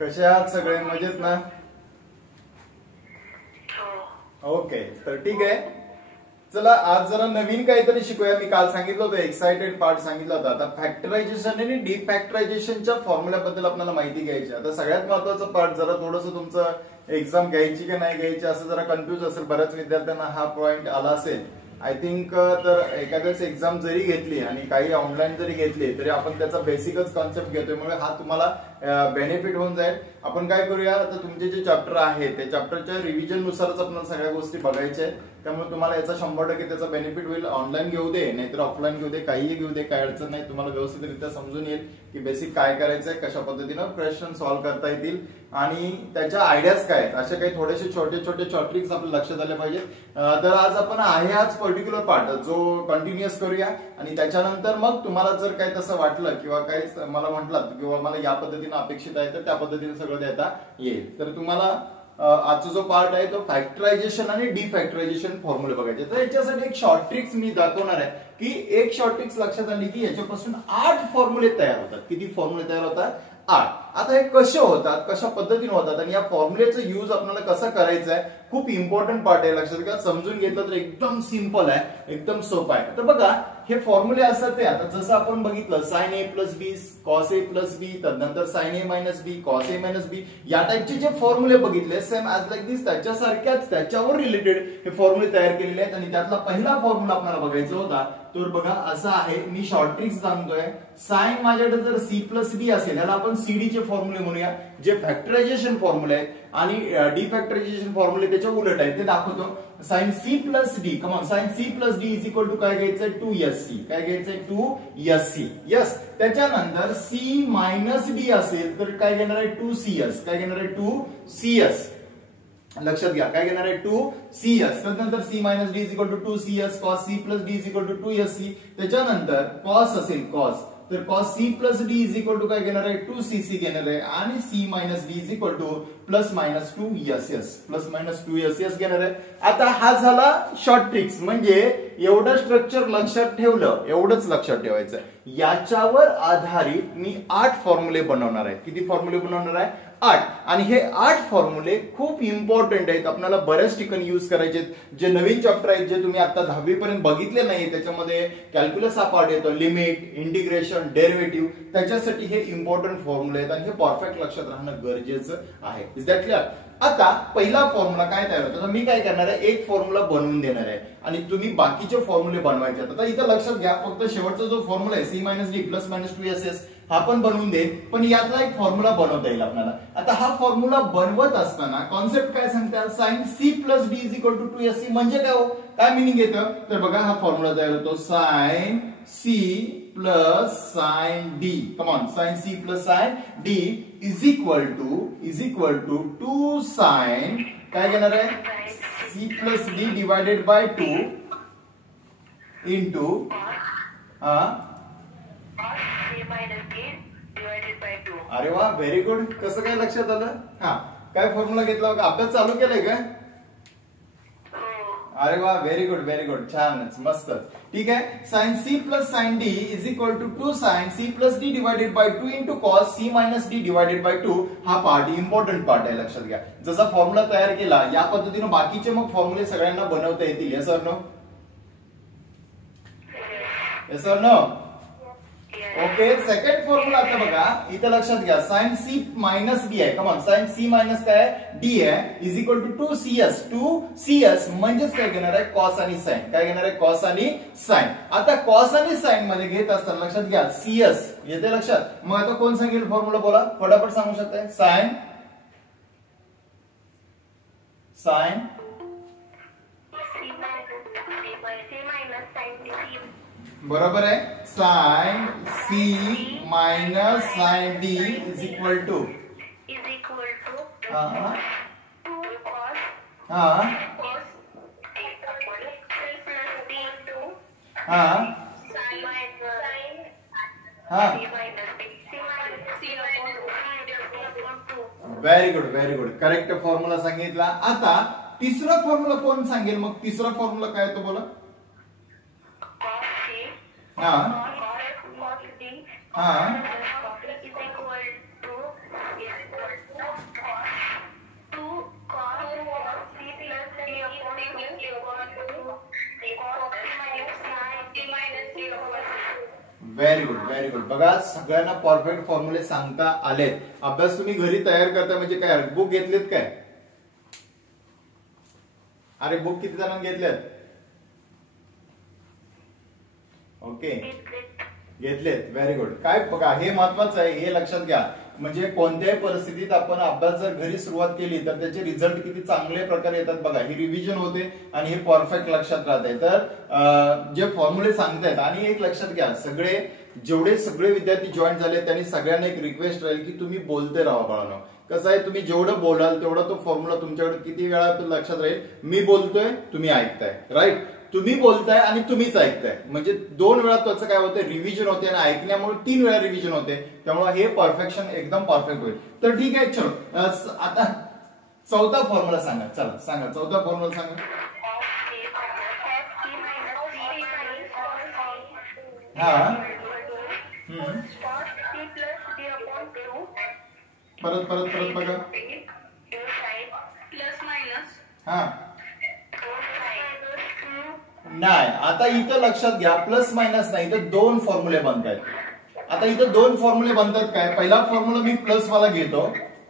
कसे आहात सगळे? मजेत ना? ओके, तर ठीक आहे. चला आज जरा नवीन काहीतरी शिकूया. मी काल सांगितलं होतं एक्साइटेड पार्ट सांगितलं होतं. आता फॅक्टरायझेशन आणि डिफॅक्टरायझेशनच्या फॉर्म्युल्याबद्दल आपल्याला माहिती घ्यायची. आता सगळ्यात महत्वाचं पार्ट, जरा थोडंसं तुमचं एक्झाम घ्यायची की नाही घ्यायची असं जरा कन्फ्युज असेल बऱ्याच विद्यार्थ्यांना, हा पॉइंट आला असेल आय थिंक. तर एखाद्याच एक्झाम जरी घेतली आणि काही ऑनलाईन जरी घेतली तरी आपण त्याचा बेसिकच कॉन्सेप्ट घेतोय, म्हणजे हा तुम्हाला बेनिफिट होऊन जाईल. आपण काय करूया, आता तुमचे जे चॅप्टर आहे ते चॅप्टरच्या रिव्हिजन नुसारच आपल्याला सगळ्या गोष्टी बघायच्या आहेत. त्यामुळे तुम्हाला याचा 100% त्याचा बेनिफिट होईल. ऑनलाईन घेऊ दे नाहीतर ऑफलाईन घेऊ दे, काहीही घेऊ दे, काही अडचण नाही. तुम्हाला व्यवस्थितरित्या समजून येईल की बेसिक काय करायचंय, कशा पद्धतीनं प्रश्न सॉल्व्ह करता येतील आणि त्याच्या आयडियाज काय आहेत, असे काही थोडेसे छोटे छोटे ट्रिक्स आपल्या लक्षात आले पाहिजेत. तर आज आपण आहे हाच पर्टिक्युलर पार्ट जो कंटिन्युअस करूया आणि त्याच्यानंतर मग तुम्हाला जर काही तसं वाटलं किंवा काही मला म्हटलं किंवा मला या पद्धतीनं अपेक्षित आहे तर त्या पद्धतीने सगळं देता येईल. तर तुम्हाला आजचा जो पार्ट आहे तो फॅक्टरायझेशन आणि डिफॅक्टरायझेशन फॉर्म्युले बघायचे. तर याच्यासाठी एक शॉर्ट ट्रिक्स मी दाखवणार आहे की एक शॉर्ट ट्रिक्स लक्षात आली की याच्यापासून 8 फॉर्म्युले तयार होतात. किती फॉर्म्युले तयार होतात? 8. आता हे कसे होतात, कशा पद्धतीने होतात आणि या फॉर्म्युलेचा यूज आपल्याला कसा करायचा आहे, खूप इम्पॉर्टंट पार्ट आहे. लक्षात घ्या, समजून घेतलं तर एकदम सिंपल आहे, एकदम सोपं आहे. तर बघा हे फॉर्म्युले असतात ते, आता जसं आपण बघितलं sign A plus B cos A plus बी, त्यानंतर sign A minus B cos A minus बी, या टाइपचे जे फॉर्म्युले बघितले सेम ऍज लाईक दिस, त्याच्यासारख्याच त्याच्यावर रिलेटेड हे फॉर्म्युले तयार केलेले आहेत. आणि त्यातला पहिला फॉर्म्युला आपल्याला बघायचा होता तर बघा असा आहे. मी शॉर्ट ट्रिक्स सांगतोय. साइन माझ्याकडे जर सी प्लस डी असेल याला आपण सीडी चे फॉर्म्युले म्हणूया, जे फॅक्टरायझेशन फॉर्म्युले आहेत. आणि डिफॅक्टरायझेशन फॉर्म्युले त्याच्या उलट आहेत, ते दाखवतो. Sine C plus D, come on, sine C plus D is equal to काय घ्यायचंय? 2SC. काय घ्यायचंय? 2SC. यस. त्याच्यानंतर सी मायनस डी असेल तर काय घेणार आहे? 2CS. काय घेणार आहे? 2CS. लक्षात घ्या, काय घेणार आहे? 2CS. त्यानंतर C minus D is equal to 2CS cos C plus D is equal to 2SC. त्याच्यानंतर कॉस असेल कॉस, तर cos C plus D is equal to काय घेणार आहे? 2CC घेणार आहे. आणि C minus D is equal to plus minus 2SS. Plus minus 2SS घेणार आहे. आता हा झाला शॉर्ट ट्रिक्स, म्हणजे एवढं स्ट्रक्चर लक्षात ठेवलं, एवढंच लक्षात ठेवायचं. याच्यावर आधारित मी 8 फॉर्म्युले बनवणार आहे. किती फॉर्म्युले बनवणार आहे? 8. आणि हे 8 फॉर्म्युले खूप इम्पॉर्टंट आहेत, आपल्याला बऱ्याच ठिकाणी यूज करायचे आहेत. जे नवीन चॅप्टर आहेत, जे तुम्ही आता 10वी पर्यंत बघितले नाही, त्याच्यामध्ये कॅल्क्युलस हा पार्ट येतो, लिमिट, इंटिग्रेशन, डेरिव्हेटिव्ह, त्याच्यासाठी हे इम्पॉर्टंट फॉर्म्युले आहेत आणि हे परफेक्ट लक्षात राहणं गरजेचं आहे. Is that clear? आता पहिला फॉर्म्युला काय तयार होतो, तर मी काय करणार आहे, एक फॉर्म्युला बनवून देणार आहे आणि तुम्ही बाकीचे फॉर्म्युले बनवायचे. आता इथं लक्षात घ्या, फक्त शेवटचा जो फॉर्म्युला आहे C minus D plus minus 2SS हा पण बनवून देईल, पण यातला एक फॉर्म्युला बनवता येईल आपल्याला. आता हा फॉर्म्युला बनवत असताना कॉन्सेप्ट काय सांगतात? Sine C plus D is equal to 2SC. म्हणजे काय हो, काय मिनिंग येतं? तर बघा हा फॉर्म्युला तयार होतो sine C plus sine D. Come on, sine C plus sine D is equal to 2 sine काय घेणार आहे? C plus D divided by 2 into अरे वा, व्हेरी गुड. कसं काय लक्षात आलं? हा, काय फॉर्म्युला घेतला बघा, अभ्यास चालू केलाय का? अरे वा, व्हेरी गुड, व्हेरी गुड, छानच, मस्त. ठीक आहे. Sine C plus sine D is equal to 2 sine C plus D divided by 2 into cos C minus D divided by 2. हा पार्ट इम्पॉर्टंट पार्ट आहे, लक्षात घ्या. जसा फॉर्म्युला तयार केला या पद्धतीने बाकीचे मग फॉर्म्युले सगळ्यांना बनवता येतील. Yes or no? Yes or no? Okay. Second formula आता बघा, इथे लक्षात घ्या, साइन सी मायनस डी आहे. कमॉन, साइन सी मायनस काय डी आहे is equal to 2CS. 2CS म्हणजेच काय घेणार आहे? कॉस आणि साइन. काय घेणार आहे? कॉस आणि साइन. आता कॉस आणि साइन मध्ये घेत असताना लक्षात घ्या CS येते लक्षात. मग आता कोण सांगेल फॉर्म्युला? बोला, फटाफट सांगू शकताय. साइन बरोबर आहे. Sine C minus sine D is equal to very good, very good, correct formula सांगितला. आता तिसरा फॉर्म्युला कोण सांगेल? मग तिसरा फॉर्म्युला काय तो बोला. Very good, very good. बघा सगळ्यांना परफेक्ट फॉर्म्युले सांगता आलेत. अभ्यास तुम्ही घरी तयार करताय म्हणजे काय, बुक घेतलेत काय? अरे बुक किती जणांनी घेतलेत? ओके घेतलेत, व्हेरी गुड. काय बघा हे महत्वाचं आहे, हे लक्षात घ्या. म्हणजे कोणत्याही परिस्थितीत आपण अभ्यास जर घरी सुरुवात केली तर त्याचे रिझल्ट किती चांगले प्रकारे येतात. बघा ही रिव्हिजन होते आणि हे परफेक्ट लक्षात राहते. तर जे फॉर्म्युले सांगतायत, आणि एक लक्षात घ्या, जेवढे सगळे विद्यार्थी जॉईन झाले त्यांनी सगळ्यांना एक रिक्वेस्ट राहील की तुम्ही बोलते राहा बाळांनो. कसं आहे, तुम्ही जेवढं बोलाल तेवढा तो फॉर्म्युला तुमच्याकडे किती वेळा लक्षात राहील. मी बोलतोय, तुम्ही ऐकताय, राईट. तुम्ही बोलताय आणि तुम्हीच ऐकताय, म्हणजे 2 वेळा त्याचं काय होतं, रिव्हिजन होते, आणि ऐकण्यामुळे 3 वेळा रिव्हिजन होते. त्यामुळे हे परफेक्शन एकदम परफेक्ट होईल. तर ठीक आहे, चलो आता चौथा फॉर्म्युला सांगा. चला सांगा, चौथा फॉर्म्युला सांगा. हा परत परत परत बघा. हा नाही, आता इथं लक्षात घ्या, प्लस मायनस नाही, इथं 2 फॉर्म्युले बनतायत. आता इथं 2 फॉर्म्युले बनतात. काय, पहिला फॉर्म्युला मी प्लस वाला घेतो.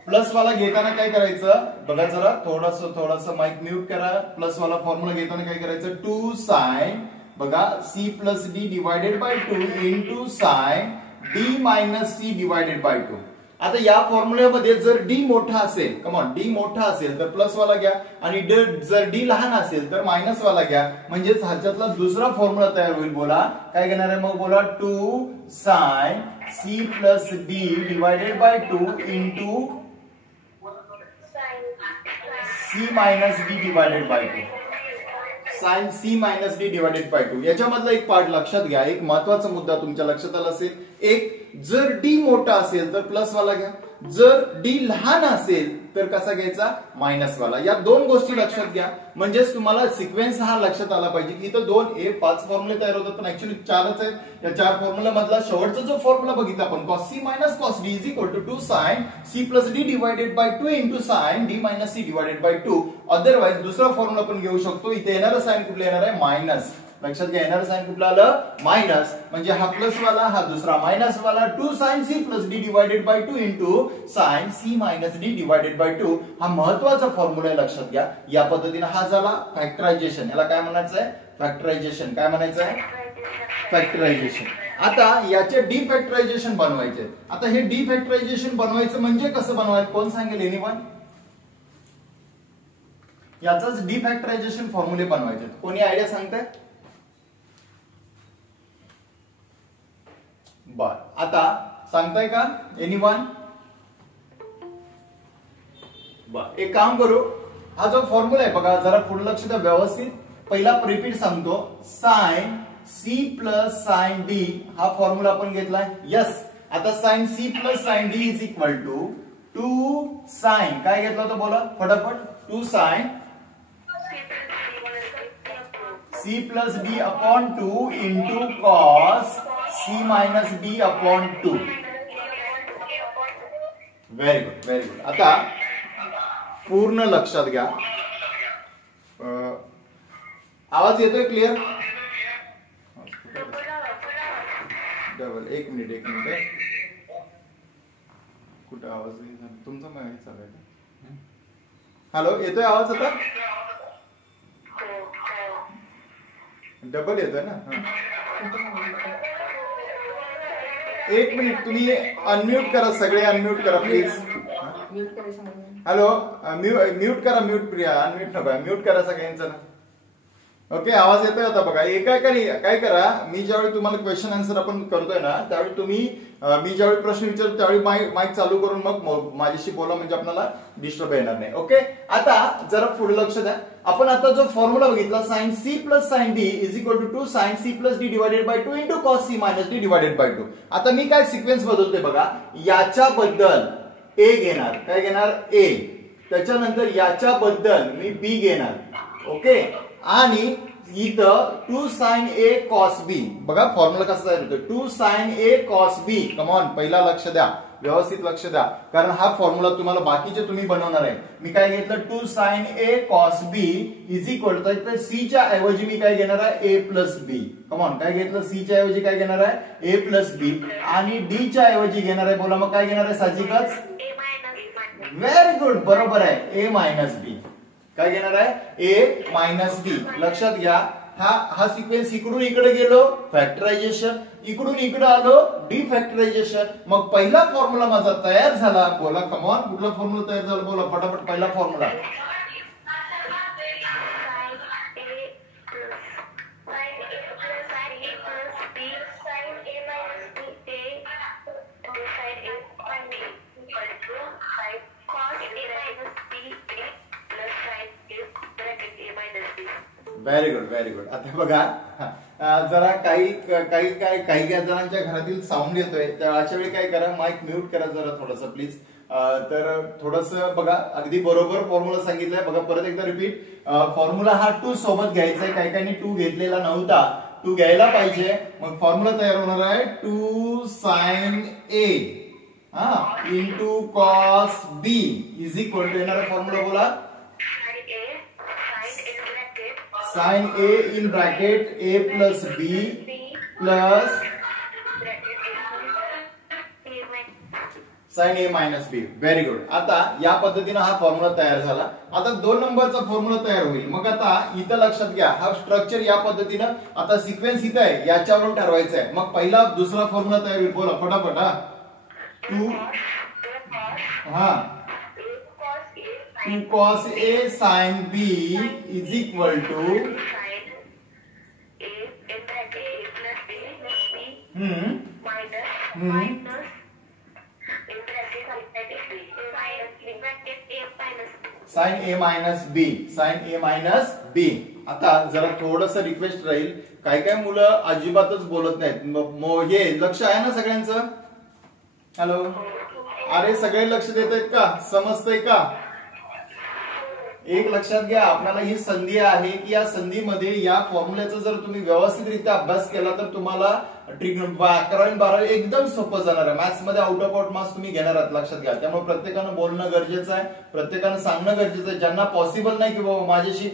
प्लस वाला घेताना काय करायचं बघा, जरा थोडस माइक म्यूट करा. प्लस वाला फॉर्म्युला घेताना काय करायचं, 2 साइन बघा C plus D divided by 2 into sine D minus C divided by 2. आता या फॉर्म्युल्यामध्ये जर डी मोठा असेल, कमॉन, डी मोठा असेल तर प्लस वाला घ्या, आणि जर डी लहान असेल तर मायनस वाला घ्या. म्हणजेच ह्याच्यातला दुसरा फॉर्म्युला तयार होईल. बोला काय घेणार आहे मग, बोला 2 sine C plus D divided by 2 into C minus D divided by 2. Sine C minus D divided by 2. याच्यामधला एक पार्ट लक्षात घ्या, एक महत्वाचा मुद्दा तुमच्या लक्षात आला असेल. एक, जर डी मोठा असेल तर प्लस वाला घ्या, जर डी लहान असेल तर कसा घ्यायचा, मायनस वाला. या 2 गोष्टी लक्षात घ्या. म्हणजेच तुम्हाला सिक्वेन्स हा लक्षात आला पाहिजे की इथं 5 फॉर्म्युले तयार होतात, पण ऍक्च्युअली 4च आहेत. या 4 फॉर्म्युला मधला शेवटचा जो फॉर्म्युला बघितला आपण, cos c minus cos d is equal to 2 sin c plus d divided by 2 into sin d minus c divided by 2. Otherwise दुसरा फॉर्म्युला पण घेऊ शकतो. इथे येणारा साइन कुठला येणार आहे, मायनस. लक्षात घ्या, येणारा साइन कुठला आलं, मायनस. म्हणजे हा प्लस वाला, हा दुसरा मायनस वाला. 2 sin c plus d divided by 2 into sin c minus d divided by 2. हा महत्वाचा फॉर्म्युला लक्षात घ्या. या पद्धतीने हा झाला फॅक्टरायझेशन. याला काय म्हणायचं आहे, फॅक्टरायझेशन. काय म्हणायचं आहे, फॅक्टरायझेशन. आता याचे डिफॅक्टरायझेशन बनवायचे. आता हे डिफॅक्टरायझेशन बनवायचं म्हणजे कसं बनवायचं, कोण सांगेल, एनीवन? याचाच डिफॅक्टरायझेशन फॉर्म्युले बनवायचे. कोणी आयडिया सांगताय? बर, आता सांगताय का, एनीवन? बर, एक काम करू, हा जो फॉर्म्युला आहे बघा, जरा पुढे लक्ष द्या व्यवस्थित. पहिला रिपीट सांगतो, sine C plus sine D हा फॉर्म्युला आपण घेतलाय. यस. आता sine C plus sine D is equal to 2 sine, काय घेतलं होतं बोला फटाफट, 2 sine C plus D upon 2 into cos C minus D upon 2. Very good, very good. आता पूर्ण लक्षात घ्या. आवाज येतोय क्लिअर? डबल, एक मिनिट. कुठं आवाज तुमचा चालू आहे? हॅलो, येतोय आवाज आता? डबल येतोय ना? एक मिनिट, तुम्ही अनम्यूट करा, सगळे अनम्यूट करा प्लीज. हॅलो, म्यूट करा, म्यूट प्रिया, अनम्यूट नका, म्यूट करा सगळ्यांचं ना. ओके, आवाज येतोय आता बघा. काय करा, मी ज्यावेळी तुम्हाला क्वेश्चन आन्सर आपण करतोय ना, त्यावेळी तुम्ही मी ज्यावेळी प्रश्न विचारतो त्यावेळी माईक चालू करून मग माझ्याशी बोला, म्हणजे आपल्याला डिस्टर्ब येणार नाही. ओके, आता जरा पुढे लक्ष द्या. आपण आता जो फॉर्म्युला बघितला, sine C plus sine D is equal to 2 sine C plus D divided by 2 into cos C minus D divided by 2. आता मी काय सिक्वेन्स बदलतोय बघा, याच्याबद्दल ए घेणार, काय घेणार, ए. त्याच्यानंतर याच्याबद्दल मी बी घेणार. ओके, आणि इथं 2 sin a cos b, बघा फॉर्म्युला कसा तयार होतो, 2 sin a cos b. Come on, पहिला लक्ष द्या, व्यवस्थित लक्ष द्या, कारण हा फॉर्म्युला तुम्हाला बाकीचे तुम्ही बनवणार आहे. मी काय घेतलं, 2 sin a cos b is equal to c च्या ऐवजी मी काय घेणार आहे, a प्लस b. कमॉन, काय घेतलं, c च्या ऐवजी काय घेणार आहे, a प्लस b, आणि d च्या ऐवजी घेणार आहे, बोला मग काय घेणार आहे साहजिकच, व्हेरी गुड, बरोबर आहे, a मायनस b. काय घेणार आहे, a मायनस b. लक्षात घ्या, हा सिक्वेन्स इकडून इकडे गेलो फॅक्टरायझेशन, इकडून इकडे आलो डिफॅक्टरायझेशन. मग पहिला फॉर्म्युला माझा तयार झाला, बोला कमॉन, कुठला फॉर्म्युला तयार झाला, बोला फटाफट, पहिला formula very good, very good. आता बघा, जरा काही जणांच्या घरातील साऊंड येतोय, तर अशा वेळी काय करा, माईक म्यूट करा जरा थोडंसं प्लीज. तर थोडस बघा, अगदी बरोबर फॉर्म्युला सांगितलाय. बघा परत एकदा रिपीट, फॉर्म्युला हा 2 सोबत घ्यायचा आहे, काही 2 घेतलेला नव्हता, 2 घ्यायला पाहिजे. मग फॉर्म्युला तयार होणार आहे 2 sin a into cos b is equal to येणार फॉर्म्युला, बोला sin a in bracket a plus b plus sin a minus b. Very good. आता या पद्धतीने हा फॉर्म्युला तयार झाला. आता 2 नंबरचा फॉर्म्युला तयार होईल. मग आता इथं लक्षात घ्या, हा स्ट्रक्चर या पद्धतीनं, आता सिक्वेन्स इथं आहे, याच्यावरून ठरवायचं आहे. मग पहिला दुसरा फॉर्म्युला तयार होईल, बोला फटाफट. 2 cos a sin b is equal to sin a minus b, sin a minus b. आता जरा थोडंसं रिक्वेस्ट राहील, काय मुलं अजिबातच बोलत नाहीत, हे लक्ष आहे ना सगळ्यांचं, हॅलो, अरे सगळे लक्ष देत आहेत का, समजतंय का? एक लक्षात घ्या, आपल्याला ही संधी आहे की या संधीमध्ये या फॉर्म्युल्याचा जर तुम्ही व्यवस्थितरित्या अभ्यास केला तर तुम्हाला 11वी 12वी एकदम सोपं जाणार आहे. मॅथ्स मध्ये आउट ऑफ आउट मार्क्स तुम्ही घेणार आहात, लक्षात घ्या. त्यामुळे प्रत्येकानं बोलणं गरजेचं आहे, प्रत्येकानं सांगणं गरजेचं आहे. ज्यांना पॉसिबल नाही की बाबा माझ्याशी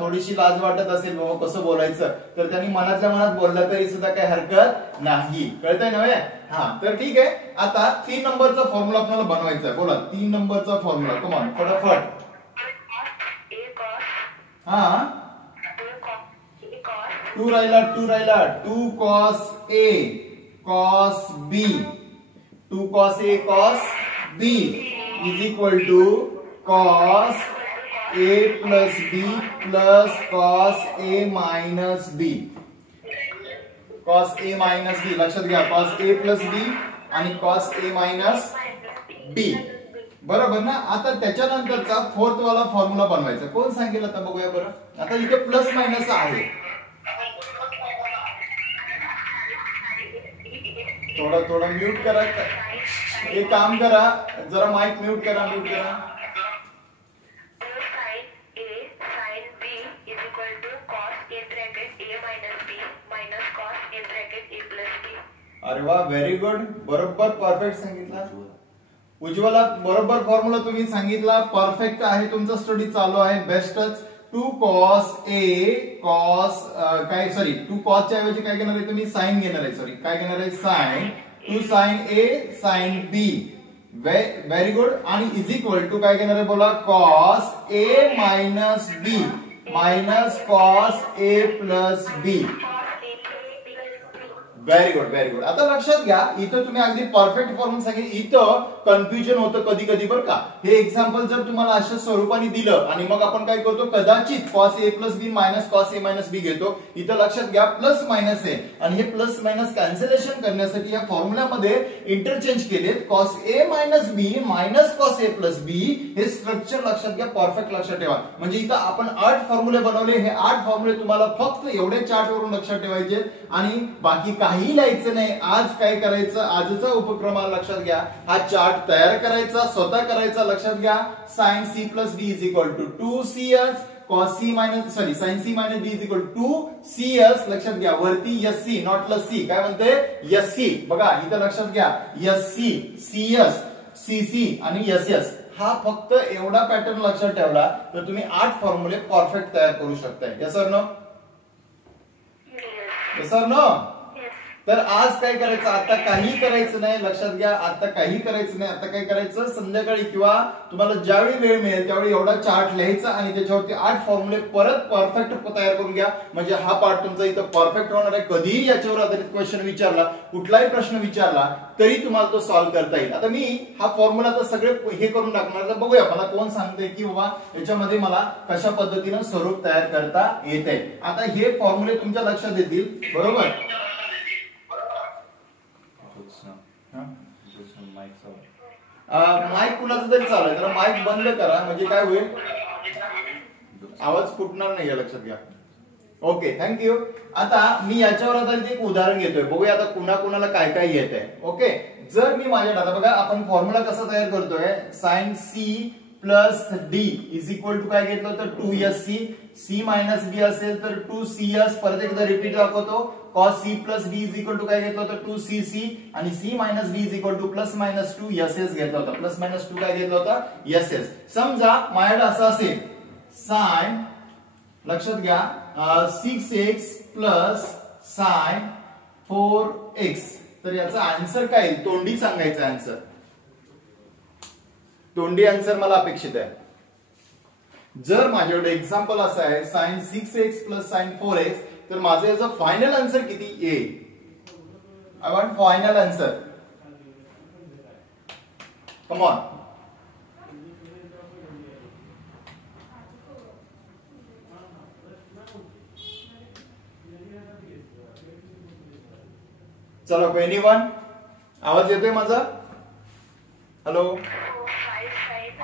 थोडीशी लाज वाटत असेल, बाबा कसं बोलायचं, तर त्यांनी मनातल्या मनात बोललं तरी सुद्धा काही हरकत नाही. कळतंय नव्हे? तर ठीक आहे. आता 3 नंबरचा फॉर्म्युला आपल्याला बनवायचा आहे, बोला 3 नंबरचा फॉर्म्युला, कमॉन फटाफट. 2 राहिला 2 cos a cos b, 2 cos a cos b is equal to cos a plus b plus cos a minus b. cos a minus b, लक्षात घ्या, cos a plus b आणि cos a minus b, बरोबर ना. आता त्याच्यानंतरचा 4th वाला formula बनवायचा, कोण सांगेल आता बघूया बरं. आता इथे प्लस मायनस आहे, थोडा म्यूट करा, एक काम करा, जरा माइक म्यूट करा. अरे वा, व्हेरी गुड, बरोबर परफेक्ट सांगितला उज्ज्वला, बरोबर फॉर्म्युला तुम्ही सांगितला, परफेक्ट आहे, तुमचा स्टडी चालू आहे, बेस्टच. 2 cos a cos 2 cos च्या ऐवजी काय घेणार आहे तुम्ही, साइन घेणार आहे, सॉरी काय घेणार आहे, sine. 2 sin a sin b, very good, आणि इज इक्वल टू काय घेणार आहे, बोला cos a minus b minus cos a plus b. Very good, very good. आता लक्षात घ्या, इथं तुम्ही अगदी परफेक्ट फॉर्म्युला सांगितलं, इथं कन्फ्युजन होतं कधी कधी बरं का. हे एक्झाम्पल जर तुम्हाला अशा स्वरूपाने दिलं आणि मग आपण काय करतो, कदाचित cos a plus b minus cos a minus b घेतो. इथं लक्षात घ्या प्लस मायनस आहे, आणि हे प्लस मायनस कॅन्सलेशन करण्यासाठी या फॉर्म्युल्यामध्ये इंटरचेंज केलेत, cos a minus b minus cos a plus b. हे स्ट्रक्चर लक्षात घ्या, परफेक्ट लक्षात ठेवा. म्हणजे इथं आपण 8 फॉर्म्युले बनवले, हे 8 फॉर्म्युले तुम्हाला फक्त एवढे चार्ट वरून लक्षात ठेवायचे आणि बाकी काही लिहायचं नाही. आज काय करायचं, आजचा उपक्रम लक्षात घ्या, हा चार्ट तयार करायचा, स्वतः करायचा, लक्षात घ्या. sin c plus d is equal to 2cs, cos C minus sorry sine C minus D is equal to CS. लक्षात घ्या वरती SC नॉट सी काय म्हणते SC. बघा इथं लक्षात घ्या SC CS CC आणि SS. हा फक्त एवढा पॅटर्न लक्षात ठेवला तर तुम्ही 8 फॉर्म्युले परफेक्ट तयार करू शकताय. यस और नो? यस और नो? तर आज काय करायचं आता काही करायचं नाही. लक्षात घ्या आता काही करायचं नाही. आता काय करायचं संध्याकाळी किंवा तुम्हाला ज्यावेळी वेळ मिळेल त्यावेळी एवढा चार्ट लिहायचा आणि त्याच्यावरती 8 फॉर्म्युले परत परफेक्ट तयार करून घ्या. म्हणजे हा पार्ट तुमचा इथं परफेक्ट होणार आहे. कधीही याच्यावर आधारित क्वेश्चन विचारला कुठलाही प्रश्न विचारला तरी तुम्हाला तो सॉल्व्ह करता येईल. आता मी हा फॉर्म्युला तर सगळे हे करून टाकणार. तर बघूया मला कोण सांगते की बाबा याच्यामध्ये मला कशा पद्धतीनं स्वरूप तयार करता येते. आता हे फॉर्म्युले तुमच्या लक्षात येतील बरोबर. माईक कुणाचं तरी चालू आहे तर माईक बंद करा म्हणजे काय होईल आवाज फुटणार नाही लक्षात घ्या. Okay thank you. आता मी याच्यावर आधारित एक उदाहरण घेतोय. बघूया आता कुणाला काय काय येत आहे. ओके जर मी माझ्या आता बघा आपण फॉर्म्युला कसा तयार करतोय sine C plus D is equal to काय घेतलं तर 2SC. सी मायनस डी असेल तर 2CS. परत एकदा रिपीट दाखवतो cos C plus D is equal to काय घेतलं होतं 2CC आणि C minus D is equal to plus minus 2SS घेतला होता. प्लस मायनस 2 काय घेतला होता SS. समजा माझ्याकडे असं असेल साइन लक्षात घ्या 6x प्लस साइन 4x. तर याचा आन्सर काय येईल तोंडी सांगायचं आन्सर. तोंडी आन्सर मला अपेक्षित आहे. जर माझ्याकडे एक्झाम्पल असं आहे sign 6x plus sign 4x तर माझं याचा फायनल आन्सर किती येईल. I want final answer. Come on. चलो एनीवन आवाज येतोय माझा. Hello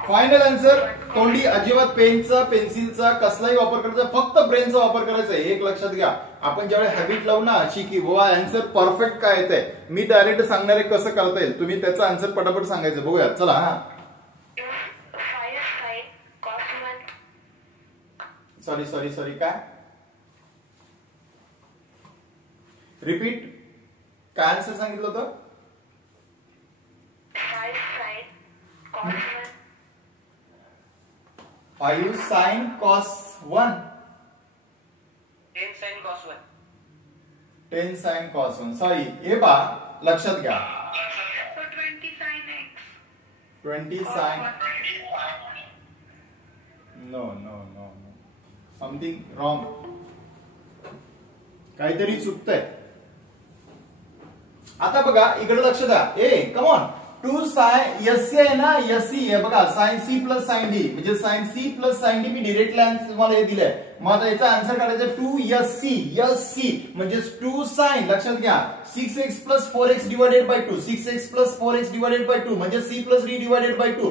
final answer. तोंडी अजिबात पेनचा पेन्सिलचा कसलाही वापर करायचा फक्त ब्रेनचा वापर करायचा. एक लक्षात घ्या आपण ज्यावेळी हॅबिट लावू ना अशी की बाबा आन्सर परफेक्ट काय येते मी डायरेक्ट सांगणार आहे कसं करता येईल तुम्ही त्याचा आन्सर पटापट सांगायचं. बघूया चला. हा सॉरी काय रिपीट काय आन्सर सांगितलं होतं. 5 sin cos 1 10 sin cos 1 10 sin cos 1 sorry हे पा लक्षात घ्या 20 sin x 20 sin know something wrong काहीतरी चुकतंय. आता बघा इकडे लक्ष द्या. ए कम ऑन 2 sin SC आहे ना SC आहे बघा sin C plus sin D म्हणजे sin C plus sin D मी डायरेक्टली आन्सर तुम्हाला हे दिलंय. मग आता याचा आन्सर काढायचा 2SC म्हणजे 2 sin लक्षात घ्या 6x plus 4x divided by 2 6x plus 4x divided by 2 म्हणजे C plus D divided by 2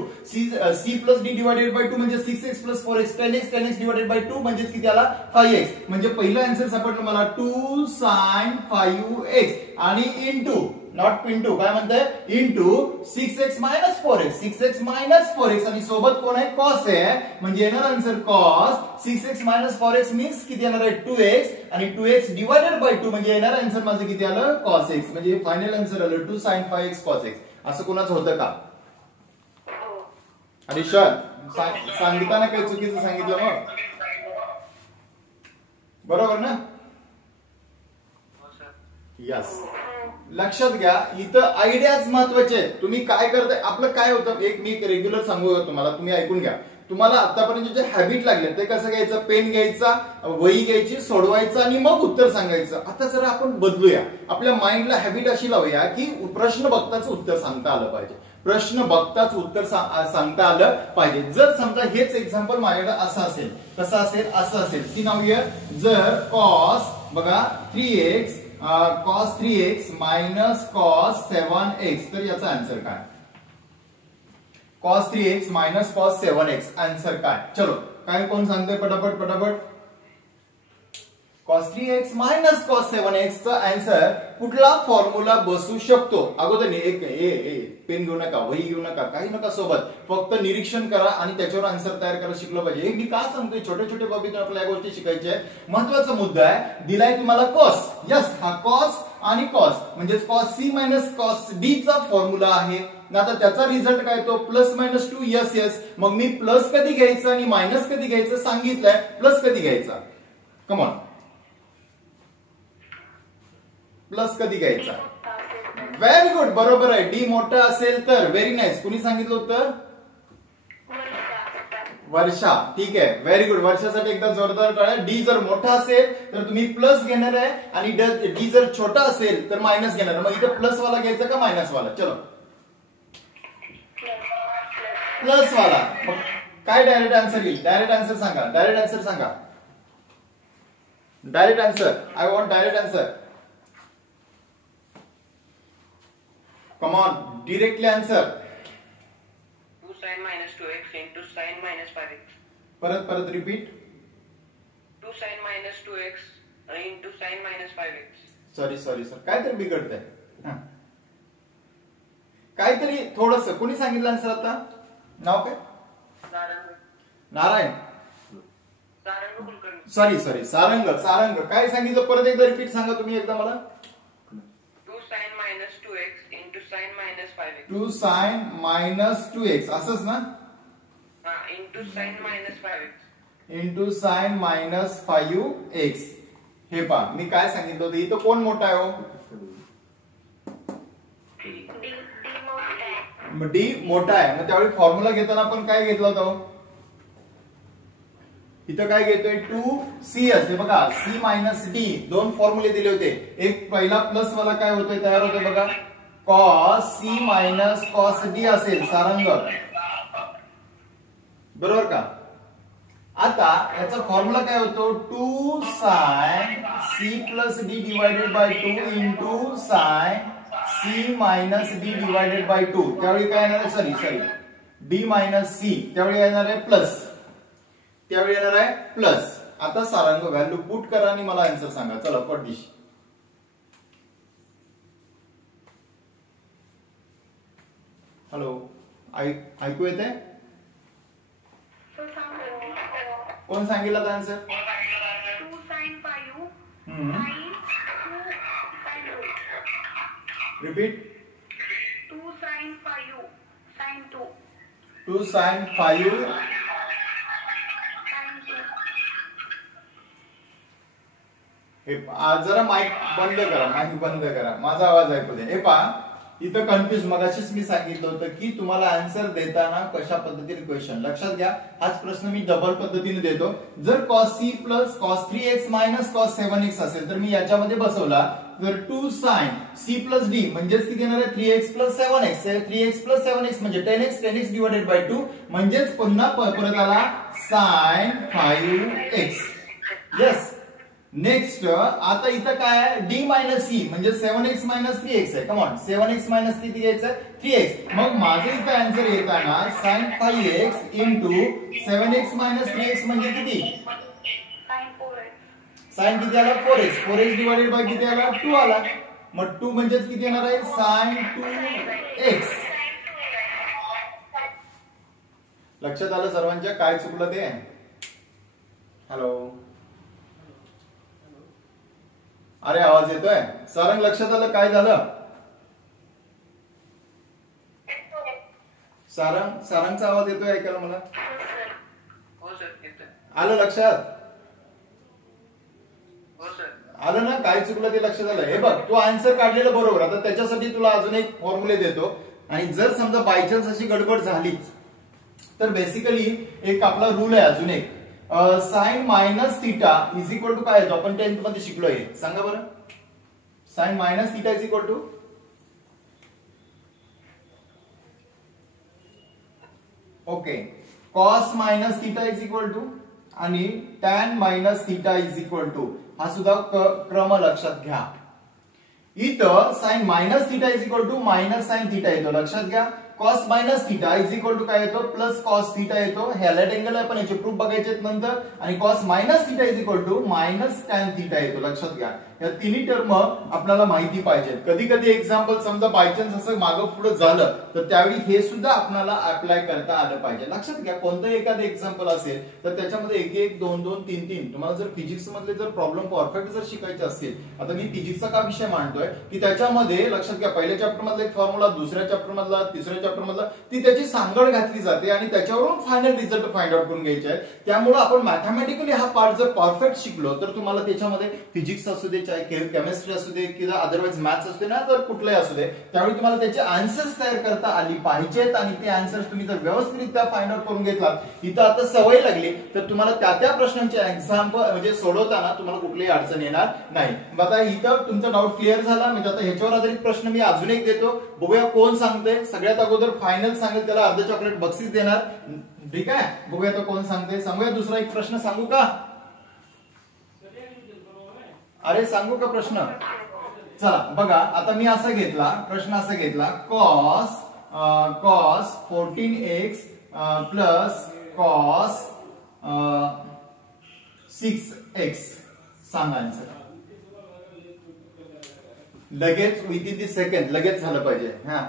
C plus D divided by 2 म्हणजे 6x plus 4x 10x divided by 2 म्हणजे किती आला 5x. म्हणजे पहिला आन्सर सापडलं मला 2 sin 5x आणि इनटू नॉट पिंटू काय म्हणताय into 6x minus 4x 6x minus 4x आणि सोबत कोण आहे कॉस आहे म्हणजे येणार answer cos 6x minus 4x means किती येणार आहे 2x आणि 2x डिवाइडेड बाय 2 म्हणजे येणार आन्सर माझं किती आलं cos x म्हणजे फायनल आन्सर आलं 2 sin 5x cos x. असं कोणाचं होतं का आणि शर सांगताना काही चुकीचं सांगितलं मग बरोबर ना. यस लक्षात घ्या इथं आयडियाज महत्वाचे आहेत. तुम्ही काय करताय आपलं काय होतं एक मी रेग्युलर सांगू तुम्हाला तुम्ही ऐकून घ्या. तुम्हाला आतापर्यंत जे हॅबिट लागले ते कसं घ्यायचं पेन घ्यायचा वही घ्यायची सोडवायचं आणि मग उत्तर सांगायचं. आता जरा आपण बदलूया आपल्या माइंडला हॅबिट अशी लावूया की प्रश्न बघताच उत्तर सांगता आलं पाहिजे. प्रश्न बघताच उत्तर सांगता आलं पाहिजे. जर समजा हेच एक्झाम्पल माझ्याकडे असं असेल कसं असेल असं असेल ती नाव जर कॉस बघा 3x cos 3x minus cos 7x तर याचा आन्सर काय cos 3x minus cos 7x answer काय. चलो काय कोण सांगतोय पटापट cos 3x minus cos 7x चा आन्सर कुठला फॉर्म्युला बसू शकतो? अगोदर एक पेन घेऊ नका, वही घेऊ नका, काही नका सोबत, फक्त निरीक्षण करा आणि त्याच्यावर आन्सर तयार करायला शिकलं पाहिजे. मी का सांगतोय, छोटे छोटे बाबतीत आपल्याला गोष्टी शिकायच्या आहे. महत्त्वाचा मुद्दा आहे, दिलाय तुम्हाला cos. यस, हा cos आणि cos म्हणजे cos c minus cos d चा फॉर्म्युला आहे ना. आता त्याचा रिझल्ट काय तो प्लस मायनस 2. यस यस, मग मी प्लस कधी घ्यायचं आणि मायनस कधी घ्यायचं सांगितलंय. प्लस कधी घ्यायचा? कम ऑन, प्लस कधी घ्यायचा? व्हेरी गुड, बरोबर आहे. डी मोठा असेल तर. Very nice. कुणी सांगितलं होतं? वर्षा. ठीक आहे, व्हेरी गुड. वर्षासाठी एकदा जोरदार टाळ्या. डी जर मोठा असेल तर तुम्ही प्लस घेणार आहे आणि डी जर छोटा असेल तर मायनस घेणार. मग इथे प्लस वाला घ्यायचा का मायनस वाला? चलो, प्लस वाला. मग काय डायरेक्ट आन्सर येईल? डायरेक्ट आन्सर सांगा, डायरेक्ट आन्सर सांगा. Direct answer, I want direct answer. Come on, directly answer. 2 sin minus 2x into sin minus 5x. परत repeat. 2 sin minus 2x into sin minus 5x. Sorry sir, काहीतरी बिघडतंय. काहीतरी थोडस. कोणी सांगितलं answer आता? नाव काय? नारायण. सॉरी सारंग. काय सांगितलं? परत एकदा रिपीट सांगा तुम्ही एकदा मला. 2 sin minus 2x into sin minus 5x. 2 sin minus 2x असंच ना? into sin minus 5x. Into sine minus 5x. हे पहा, मी काय सांगितलं होतं, इथं कोण मोठा आहे? हो, डी मोठा आहे. मग त्यावेळी फॉर्म्युला घेताना आपण काय घेतला होता? इथं काय घेतोय? 2cs. हे बघा, c मायनस डी. दोन फॉर्म्युले दिले होते. एक पहिला प्लस वाला काय होतोय तयार होतोय बघा, cos c minus cos d असेल. सारंग, बरोबर का? आता याचा फॉर्म्युला काय होतो? 2 sin c plus D divided by 2 into sin c minus D divided by 2. त्यावेळी काय येणार आहे? Sorry, D minus C. त्यावेळी येणार आहे प्लस. आता सारंग व्हॅल्यू पुट करा आणि मला आन्सर सांगा. चला पटदिश. हॅलो, ऐकू येते? कोण सांगितलं answer? 2 sin 5 sin 2 sin 2. Repeat. 2 sin 5 sin 2. 2 sin 5 sin 2. हे जरा माईक बंद करा, माझा आवाज ऐकू दे. हे पहा, इथं कन्फ्युज. मगाशीच मी सांगितलं होतं की तुम्हाला आन्सर देताना कशा पद्धतीने क्वेश्चन लक्षात घ्या. हाच प्रश्न मी डबल पद्धतीने देतो. जर cos c plus cos 3x minus cos 7x असेल तर मी याच्यामध्ये बसवला. जर 2 sin c प्लस d म्हणजेच किती येणार आहे? 3x plus 7x. 3x plus 7x म्हणजे 10x डिवायडेड बाय 2 म्हणजेच पुन्हा परत आला sin 5x. यस. नेक्स्ट, आता इथं काय आहे? d मायनस c म्हणजे 7x मायनस 3x आहे. कम ऑन, 7x मायनस किती घ्यायचं? 3x. मग माझं इथं आन्सर येताना sin 5x into 7x minus 3x म्हणजे किती? sin 4x. साइन किती आला? 4x. 4x डिवायडेड बाय किती आला? 2 आला. मग 2 म्हणजेच किती येणार आहे? sin 2x. लक्षात आलं सर्वांच्या काय चुकलं ते? हॅलो, अरे आवाज येतोय? सारंग लक्षात आलं काय झालं? सारंगचा आवाज येतोय ऐकायला मला? हो सर, येतोय. आलं लक्षात? हो सर. आलं ना? काय चुकलं ते लक्षात आलं? हे बघ, तू आन्सर काढलेलं बरोबर. आता त्याच्यासाठी तुला अजून एक फॉर्म्युले देतो. आणि जर समजा बायचान्स अशी गडबड झालीच तर बेसिकली एक आपला रूल आहे अजून एक. Sine minus theta is equal to काय येतो? आपण 10th मध्ये शिकलोय. सांगा बरं. Sine minus theta is equal to okay, cos minus theta is equal to आणि tan minus theta is equal to. हा सुद्धा क्रम लक्षात घ्या. इथं sine minus theta is equal to minus sine theta येतो. लक्षात घ्या. Cos minus theta is equal to काय येतो प्लस कॉस थिटा येतो. हे लाईट अँगल आहे पण याचे प्रूफ बघायचे नंतर. आणि cos minus theta is equal to minus tan theta येतो. लक्षात घ्या या तिन्ही टर्म आपल्याला माहिती पाहिजेत. कधी कधी एक्झाम्पल समजा बायचान्स असं मागं पुढे झालं तर त्यावेळी हे सुद्धा आपल्याला अप्लाय करता आलं पाहिजे. लक्षात घ्या कोणतंही एखादं एक्झाम्पल असेल तर त्याच्यामध्ये एक एक दोन दोन तीन तीन तुम्हाला जर फिजिक्स मधले जर प्रॉब्लेम परफेक्ट जर शिकायचे असतील. आता मी फिजिक्सचा का विषय मांडतोय की त्याच्यामध्ये लक्षात घ्या पहिल्या चॅप्टर मधला एक फॉर्म्युला दुसऱ्या चॅप्टर मधला तिसऱ्या चॅप्टर मधला ती त्याची सांगड घातली जाते आणि त्याच्यावरून फायनल रिझल्ट फाइंड आउट करून घ्यायचे आहे. त्यामुळे आपण मॅथमॅटिकली हा पार्ट जर परफेक्ट शिकलो तर तुम्हाला त्याच्यामध्ये फिजिक्स असू दे चाहे केमिस्ट्री असू दे किंवा अदरवाइज मॅथ्स असू दे ना तर कुठलाही असू दे त्यावेळी तुम्हाला त्याचे आन्सर्स तयार करता आली पाहिजेत. आणि ते आन्सर्स तुम्ही जर व्यवस्थितरित्या फाइंड आउट करून घेतलात इथं आता सवय लागली तर तुम्हाला त्या प्रश्नांचे एक्झाम्पल म्हणजे सोडवताना तुम्हाला कुठलीही अडचण येणार नाही. आता इथं तुमचा डाऊट क्लिअर झाला. म्हणजे आता ह्याच्यावर आधारित प्रश्न मी अजून एक देतो. बघूया कोण सांगते. सगळ्यात अगोदर फायनल सांगेल त्याला अर्ध चॉकलेट बक्षीस देणार. ठीक आहे बघूया तो कोण सांगते. सांगूया दुसरा एक प्रश्न सांगू का. अरे सांगू का प्रश्न. चला बघा आता मी असा घेतला प्रश्न असा घेतला cos 14x plus cos 6x सांगा आन्सर. लगेच विदिन दी सेकंड लगेच झालं पाहिजे. हा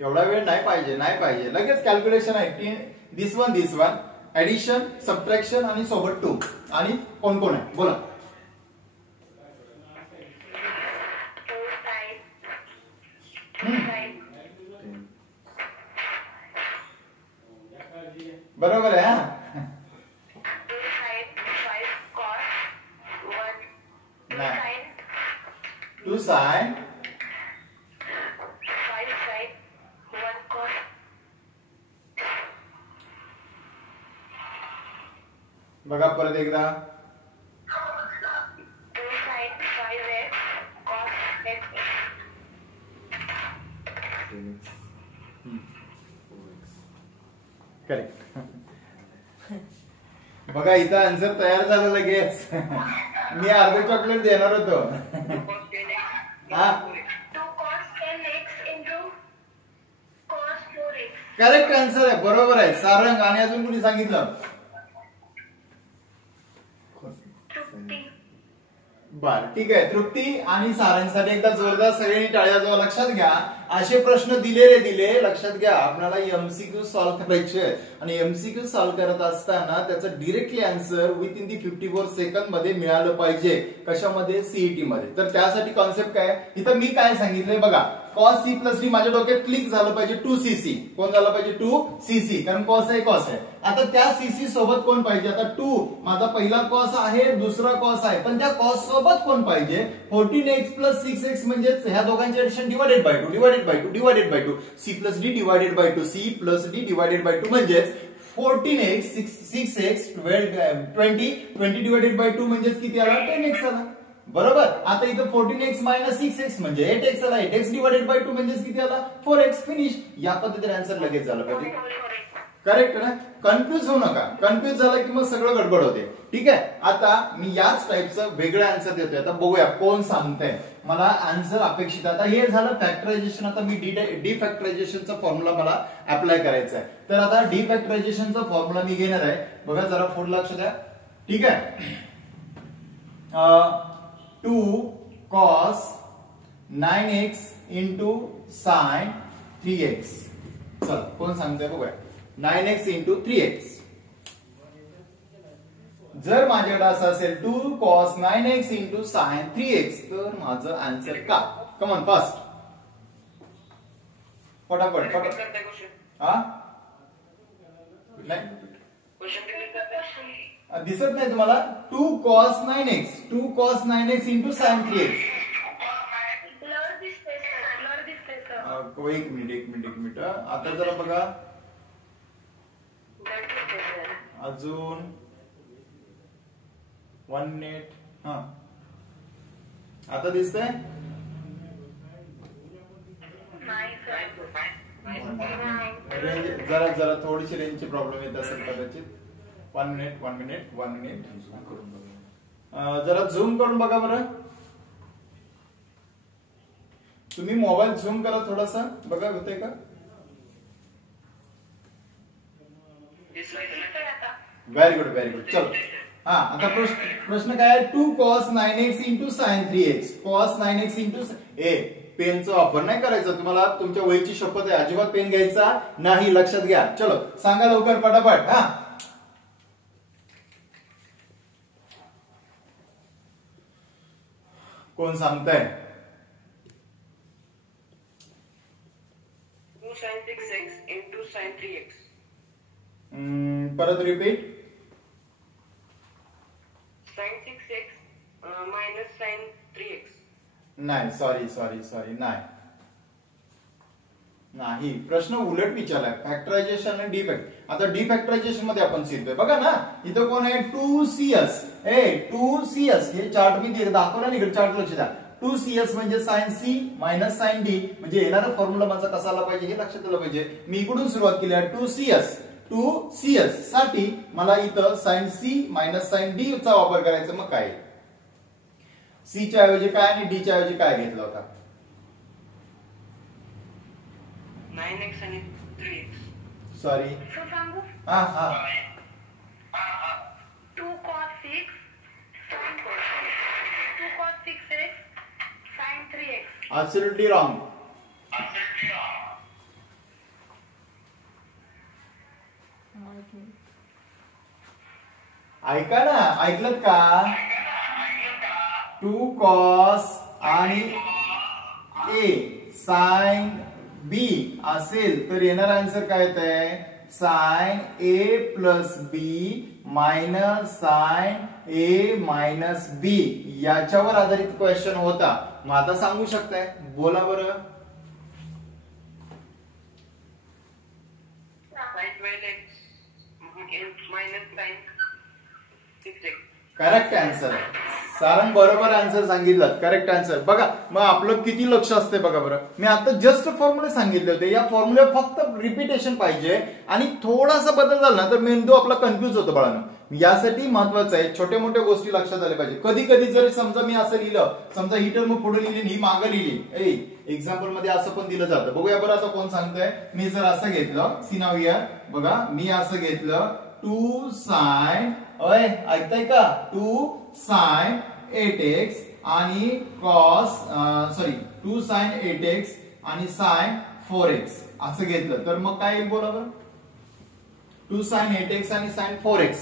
एवढा वेळ नाही पाहिजे लगेच कॅल्क्युलेशन आहे. दिस वन ऍडिशन सबट्रॅक्शन आणि सोबत 2 आणि कोण कोण आहे बोला. बरोबर आहे. हा 2 sin बघा परत एकदा. करेक्ट. बघा इथं आन्सर तयार झालं लगेच. मी अर्ध चॉकलेट देणार होतो. हा करेक्ट आन्सर आहे. बरोबर आहे. सारंग आणि अजून कुणी सांगितलं. बर ठीक आहे. तृप्ती आणि सारंगसाठी एकदा जोरदार सगळ्यांनी टाळ्या वाजवा. लक्षात घ्या असे प्रश्न दिले लक्षात घ्या. आपल्याला एमसीक्यू सॉल्व्ह करायचे आणि एमसीक्यू सॉल्व्ह करत असताना त्याचं डिरेक्टली आन्सर विदिन दी 54 सेकंद मध्ये मिळालं पाहिजे. कशामध्ये सीईटी मध्ये. तर त्यासाठी कॉन्सेप्ट काय इथं मी काय सांगितलंय बघा. कॉस सी प्लस डी माझ्या डोक्यात क्लिक झालं पाहिजे 2cc. कोण झालं पाहिजे 2cc कारण कॉस आहे. आता त्या सीसी सोबत कोण पाहिजे. आता 2 माझा पहिला कॉस आहे दुसरा कॉस आहे पण त्या कॉस सोबत कोण पाहिजे. 14x प्लस 6x म्हणजे ह्या दोघांचे addition divided by 2 c plus D divided by 2 c plus D divided by 2 म्हणजेच 14x 6x 20 डिवाइडेड बाय 2 म्हणजेच किती आला 10x आला. बरोबर. आता इथं 14x मायनस 6x म्हणजे 8x आला. 8x डिवाइडेड बाय 2 म्हणजेच किती आला 4x. फिनिश. या पद्धतीने आन्सर लगेच झाला पाहिजे. करेक्ट ना. कन्फ्युज होऊ नका. कन्फ्युज झालं की मग सगळं गडबड होते. ठीक आहे. आता मी याच टाईपचं वेगळं आन्सर देतोय. आता बघूया कोण सांगतंय. मला आन्सर अपेक्षित. आता हे झालं फॅक्टरायझेशन. आता मी डी फॅक्टरायझेशनचा फॉर्म्युला मला अप्लाय करायचा आहे. तर आता डी फॅक्टरायझेशनचा फॉर्म्युला मी घेणार आहे. बघा जरा पुढे लक्ष द्या. ठीक आहे. 2 cos 9x into sin 3x. चला कोण सांगतंय बघूया. 9x into 3x. जर माझ्याकडे असं असेल 2 cos 9x into sin 3x तर माझं आन्सर का. कम ऑन फास्ट फटाफट. हा नाही दिसत नाही तुम्हाला. 2 cos 9x into sin 3x. एक मिनिट आता जरा बघा अजून 1 मिनिट. हा आता दिसतंय. जरा थोडीशी रेंजची प्रॉब्लेम येत असेल कदाचित. 1 मिनिट जरा झूम करून बघा बरं. तुम्ही मोबाईल झूम करा थोडासा, बघा होतंय का? Very good very good. चलो हा, आता प्रश्न काय आहे? 2 cos 9x into sine 3x. cos 9x into पेनचा वापर नाही करायचा, तुम्हाला तुमच्या वयची शपथ आहे, अजिबात पेन घ्यायचा नाही, लक्षात घ्या. चलो सांगा लवकर पटापट. हा, कोण सांगताय? 2 sin 6x into sin 3x. परत repeat. sin 6x minus sin 3x. नाही, सॉरी सॉरी सॉरी, नाही, प्रश्न उलट विचारलाय. फॅक्टरायझेशन आणि डिफॅक्ट. आता डिफॅक्टरायझेशन मध्ये आपण शिकतोय, बघा ना, इथं कोण आहे? 2CS. 2CS हे चार्ट मी दाखवला नाही, चार्ट लक्ष द्या. 2CS म्हणजे sine C minus sine D, म्हणजे येणारा फॉर्म्युला माझा कसा आला पाहिजे हे लक्षात आलं पाहिजे. मी इकडून सुरुवात केली आहे. 2CS साठी मला इथं sine C minus sine D चा वापर करायचा. मग काय C च्या ऐवजी काय आणि D च्या ऐवजी काय घेतला होता? 9x आणि 3x. सॉरी, सांगू? हा, 2 cos 6 sin 2 cos 6x sin 3x. Absolutely wrong. ऐका ना, ऐकलत का? 2 cos आणि A sin B असेल तर येणार आन्सर काय येतंय? sin A plus B minus sin A minus B. याच्यावर आधारित क्वेश्चन होता. मग आता सांगू शकताय, बोला बरं. sin 12x minus sin 6x. Correct answer आहे. सारंग बरोबर आन्सर सांगितलं, करेक्ट आन्सर. बघा मग आपलं किती लक्ष असते बघा बरं. मी आता जस्ट फॉर्म्युले सांगितले होते, या फॉर्म्युले फक्त रिपिटेशन पाहिजे आणि थोडासा बदल झाला ना तर मेंदू आपला कन्फ्युज होतो बाळांनो. यासाठी महत्वाचं आहे छोट्या मोठ्या गोष्टी लक्षात आल्या पाहिजे. कधी कधी जरी समजा मी असं लिहिलं, समजा ही टर्म पुढे लिहिली ही मागं लिहिली, एक्झाम्पल मध्ये असं पण दिलं जातं. बघूया बरं आता कोण सांगतंय. मी जर असं घेतलं, सी नाव हियर, बघा मी असं घेतलं 2 sin, ऐकताय का? 2 sin 8x आणि cos 2 sin 8x आणि sin 4x असं घेतलं तर मग काय येईल बोला बरं? 2 sin 8x आणि sin 4x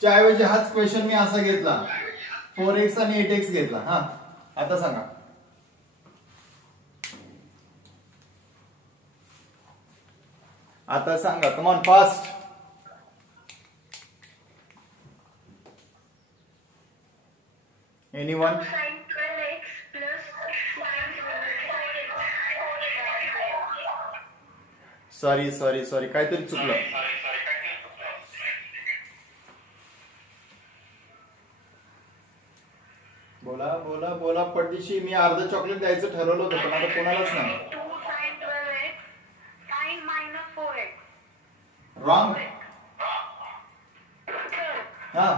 च्या ऐवजी हाच क्वेश्चन मी असा घेतला, 4x आणि 8x घेतला. हा, आता सांगा. आता सांगा, come on fast. Anyone? sin 12x plus sorry काहीतरी चुकलं. बोला बोला बोला पडदिशी. मी अर्ध चॉकलेट द्यायचं ठरवलं होतं पण आता कोणालाच नाही. 2 sin 12x sin minus 4x. Wrong. हा,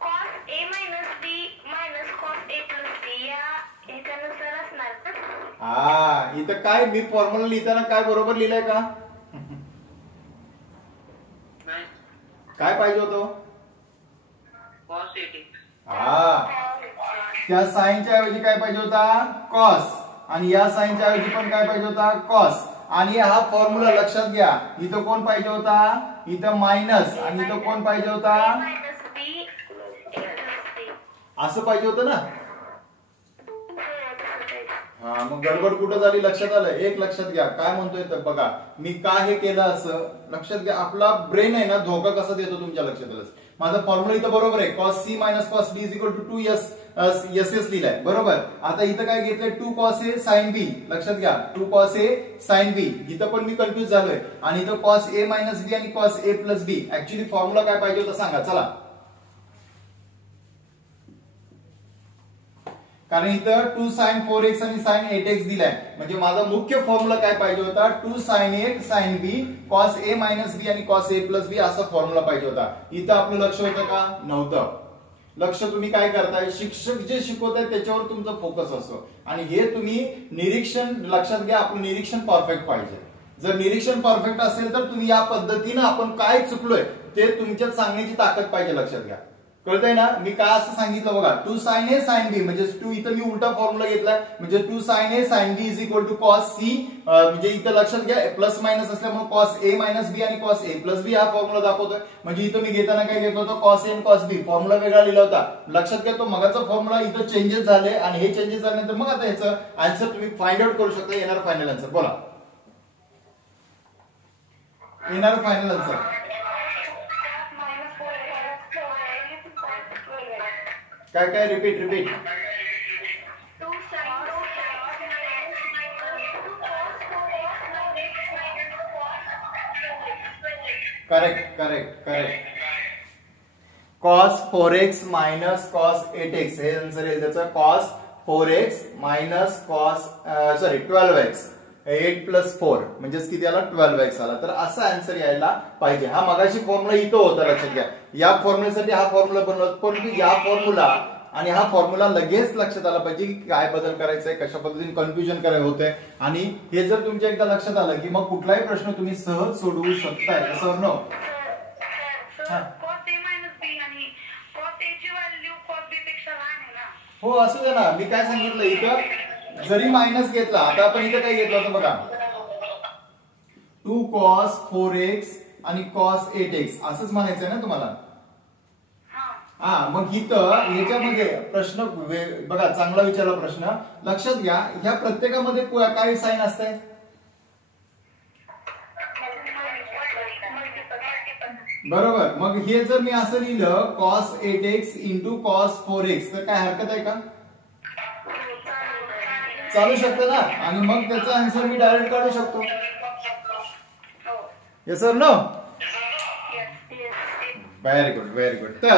cos A minus B minus cos A plus B या ह्याच्यानुसार असणार का? हा, इथं काय मी फॉर्म्युला लिहिताना काय बरोबर लिहिलंय का? नाही. काय पाहिजे होतं? cos 8x. हा, त्या साइनच्या ऐवजी काय पाहिजे होता? कॉस. आणि या साइनच्या ऐवजी पण काय पाहिजे होता? कॉस. आणि हा फॉर्म्युला लक्षात घ्या, इथं कोण पाहिजे होता? इथं मायनस. आणि इथं कोण पाहिजे होता? minus B A plus B. असं पाहिजे होतं ना. हा, मग गडबड कुठं झाली लक्षात आलं? एक लक्षात घ्या काय म्हणतोय तर बघा, मी का हे केलं असं लक्षात घ्या. आपला ब्रेन आहे ना धोका कसा देतो तुमच्या लक्षात आलं. माझा फॉर्म्युला इथं बरोबर आहे, cos C minus cos D is equal to 2s लिहिलाय बरोबर. आता इथं काय घेतलंय? 2 cos A sin B. लक्षात घ्या 2 cos A sin B. इथं पण मी कन्फ्युज झालोय. आणि इथं cos A minus B आणि cos A plus B. Actually formula काय पाहिजे होता सांगा चला. कारण इथं 2 sin 4x आणि sin 8x दिलाय, म्हणजे माझा मुख्य फॉर्म्युला काय पाहिजे होता? 2 sin A sin B cos A minus B आणि cos A plus B असा फॉर्म्युला पाहिजे होता. इथं आपलं लक्ष होतं का? नव्हतं. लक्ष तुम्ही काय करताय, शिक्षक जे शिकवताय त्याच्यावर तुमचा फोकस असतो आणि हे तुम्ही निरीक्षण लक्षात घ्या, आपलं निरीक्षण परफेक्ट पाहिजे. जर निरीक्षण परफेक्ट असेल तर तुम्ही या पद्धतीनं आपण काय चुकलोय ते तुमच्यात सांगण्याची ताकद पाहिजे. लक्षात घ्या, कळतंय ना. मी काय असं सांगितलं बघा, 2 sin A sin B म्हणजे 2 इथं मी उलटा फॉर्म्युला घेतलाय म्हणजे 2 sin A sin B is equal to cos C म्हणजे इथं लक्षात घ्या प्लस मायनस असल्यामुळे cos A मायनस B आणि cos A प्लस B हा फॉर्म्युला दाखवतोय. म्हणजे इथं मी घेताना काय घेतलं होतं, cos A आणि cos B फॉर्म्युला वेगळा लिहिला होता. लक्षात घ्या, तो मगाचा फॉर्म्युला इथं चेंजेस झाले आणि हे चेंजेस झाल्यानंतर मग आता याचं आन्सर तुम्ही फाइंड आउट करू शकता. येणार फायनल आन्सर बोला, येणार फायनल आन्सर काय काय, repeat repeat. Correct correct correct. cos 4x minus cos 8x हे आन्सर येईल त्याचं. cos 4x minus cos 12x 8 plus 4 म्हणजेच किती आला, 12x आला. तर असा आन्सर यायला पाहिजे. हा मगाशी फॉर्म्युला इथं होता, लक्षात घ्या. या फॉर्म्युल्यासाठी हा फॉर्म्युला बनवला, परंतु या फॉर्म्युला आणि हा फॉर्म्युला लगेच लक्षात आला पाहिजे की काय बदल करायचा आहे, कशा पद्धतीने कन्फ्युजन करायला होतंय. आणि हे जर तुमच्या एकदा लक्षात आलं की मग कुठलाही प्रश्न तुम्ही सहज सोडवू शकताय. असं नो हो असू दे ना. मी काय सांगितलं इथं जरी मायनस घेतला, आता आपण इथं काय घेतलं होतं बघा, 2 cos 4x आणि cos 8x असंच म्हणायचंय ना तुम्हाला. हा मग इथं याच्यामध्ये प्रश्न बघा, चांगला विचारला प्रश्न. लक्षात घ्या, ह्या प्रत्येकामध्ये काय साइन असते, बरोबर. मग हे जर मी असं लिहिलं cos 8x into cos 4x तर काय हरकत आहे का, चालू शकतं ना. आणि मग त्याचा आन्सर मी डायरेक्ट काढू शकतो. Yes sir no, very good very good. तर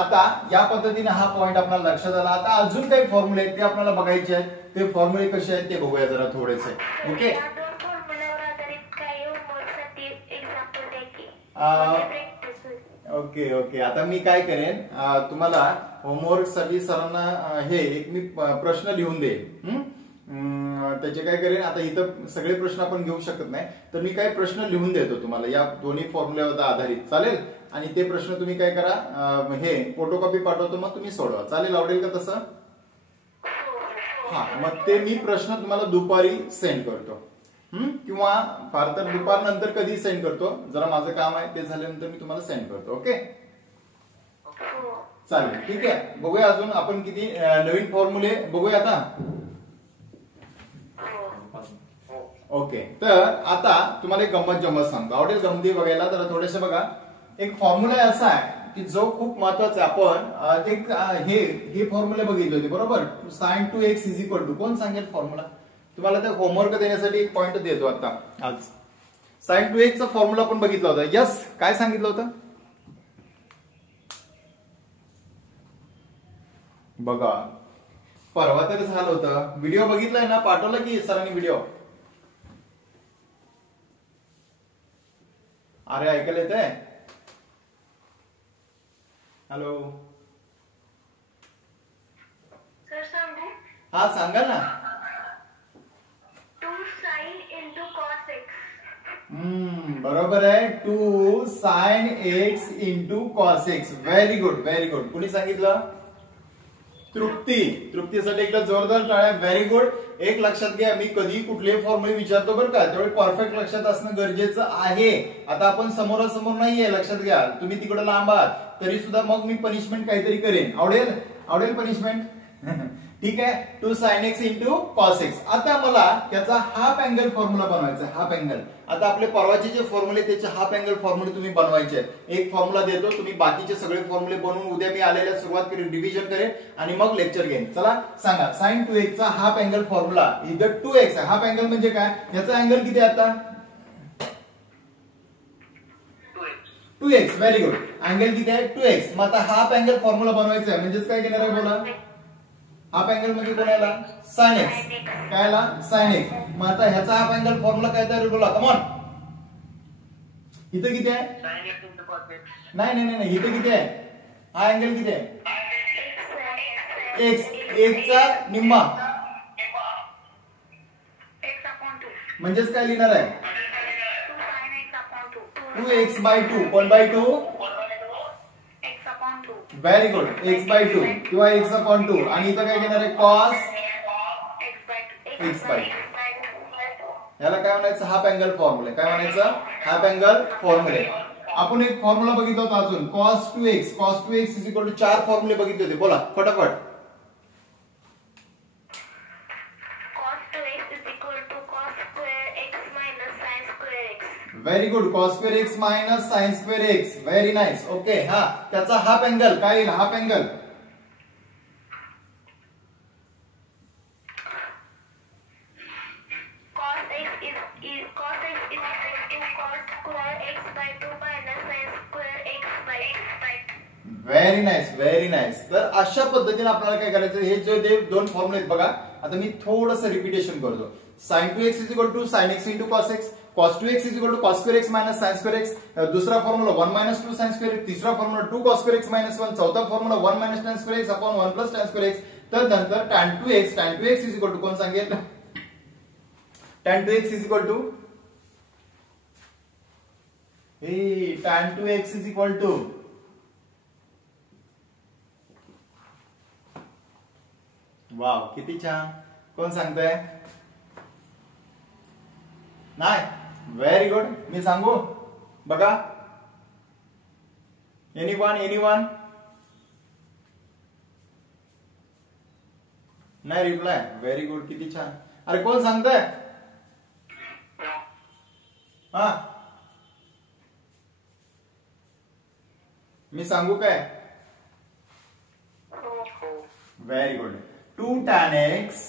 आता या पद्धतीने हा पॉइंट आपल्याला लक्षात आला. आता अजून काही फॉर्म्युले आहेत ते आपल्याला बघायचे आहेत. ते फॉर्म्युले कसे आहेत ते बघूया जरा थोडेसे. Okay, okay okay. आता मी काय करेन, तुम्हाला होमवर्क साठी सरांना हे एक मी प्रश्न लिहून देईन. त्याचे काय करेन, आता इथं सगळे प्रश्न आपण घेऊ शकत नाही, तर मी काही प्रश्न लिहून देतो तुम्हाला या दोन्ही फॉर्म्युल्यावर आधारित, चालेल. आणि ते प्रश्न तुम्ही काय करा, हे फोटोकॉपी पाठवतो, मग तुम्ही सोडवा, चालेल. आवडेल का तसं? हा, मग ते मी प्रश्न तुम्हाला दुपारी सेंड करतो किंवा फार तर दुपार नंतर कधी सेंड करतो. जरा माझं काम आहे ते झाल्यानंतर मी तुम्हाला सेंड करतो. ओके चालेल, ठीक आहे. बघूया अजून आपण किती नवीन फॉर्म्युले बघूया आता. ओके, तर आता तुम्हाला एक गंमत जम्मत सांगतो, आवडेल गमती बघायला. जरा थोडेसे बघा, एक फॉर्म्युला असा आहे की जो खूप महत्वाचा आहे. आपण एक हे फॉर्म्युले बघितले होते, बरोबर. sin 2x is equal to, कोण सांगेल फॉर्म्युला तुम्हाला? ते होमवर्क देण्यासाठी एक पॉइंट देतो आता आज. sin 2x चा फॉर्म्युला आपण बघितला होता. यस, काय सांगितलं होतं बघा, परवा तरी झालं होतं. व्हिडिओ बघितलाय ना, पाठवला की सरांनी व्हिडिओ? अरे ऐकायला येत आहे? हॅलो, सर सांगू? हा सांगा ना. 2 sin into cos x. बरोबर आहे. 2 sin x into cos x. Very good very good. कुणी सांगितलं? तृप्ती. तृप्तीसाठी एकदा जोरदार टाळ्या. Very good. एक लक्षात घ्या, मी कधी कुठले फॉर्म्युले विचारतो बरं का, त्यावेळी परफेक्ट लक्षात असणं गरजेचं आहे. आता आपण समोरासमोर नाहीये, लक्षात घ्या. तुम्ही तिकडे लांब आहात तरी सुद्धा मग मी पनिशमेंट काहीतरी करेन. आवडेल? आवडेल पनिशमेंट? ठीक आहे. 2 sin x into cos x. आता मला त्याचा हाफ अँगल फॉर्म्युला बनवायचा आहे. Half angle. आता आपले परवाचे जे फॉर्म्युले त्याचे हाफ अँगल फॉर्म्युले तुम्ही बनवायचे. एक फॉर्म्युला देतो, तुम्ही बाकीचे सगळे फॉर्म्युले बनवून उद्या मी आलेल्या सुरुवात करेन, रिव्हिजन करेन आणि मग लेक्चर घेईन. चला सांगा, sin 2x चा हाफ अँगल फॉर्म्युला इथं 2x आहे. हाफ अँगल म्हणजे काय? याचा अँगल किती आहे आता? 2x. Very good. अँगल किती आहे? 2x. मग आता हाफ अँगल फॉर्म्युला बनवायचा आहे, म्हणजेच काय घेणार आहे बोला? हाफ अँगल म्हणजे कोणाला? sin x. कायला? sin x. मग आता ह्याचा हाफ अँगल फॉर्म्युला काय तयार बोला, कम ऑन. इथं किती आहे? sin x into cos x. नाही नाही नाही, इथं किती आहे? हा अँगल किती आहे? एक्स, एकचा निम्मा म्हणजेच काय लिहिणार आहे 2x/2. कोण बाय 2? व्हेरी गुड, x/2 किंवा x/2. आणि इथं काय घेणार आहे cos x/2. याला काय म्हणायचं? Half angle formula. काय म्हणायचं? Half angle formula. आपण एक फॉर्म्युला बघितला होता अजून cos 2x. cos 2x is equal to 4 फॉर्म्युले बघितले होते. बोला फटाफट. Very good, cos square x minus sin square x. Very nice. Okay, हा त्याचा हाफ अँगल काय येईल? Half angle very nice, very nice. तर अशा पद्धतीने आपल्याला काय करायचं? हे जे दोन फॉर्म्युले आहेत बघा, आता मी थोडंसं रिपिटेशन करतो. sin 2x is equal to sin x into cos x. cos 2x is equal to cos square x minus sin square x. दुसरा formula 1 minus 2 sin square x. तिसरा formula 2 cos square x minus 1. चौथा formula 1 minus tan square x upon 1 plus tan square x. तर नंतर tan 2x is equal to कोण सांगेल? tan 2x is equal to tan 2x is equal to wow, किती छान. कोण सांगताय? नाही, व्हेरी गुड. मी सांगू बघा. एनीवन? नाही रिप्लाय. व्हेरी गुड, किती छान. अरे कोण सांगताय? हा, मी सांगू काय? Very good. 2 tan x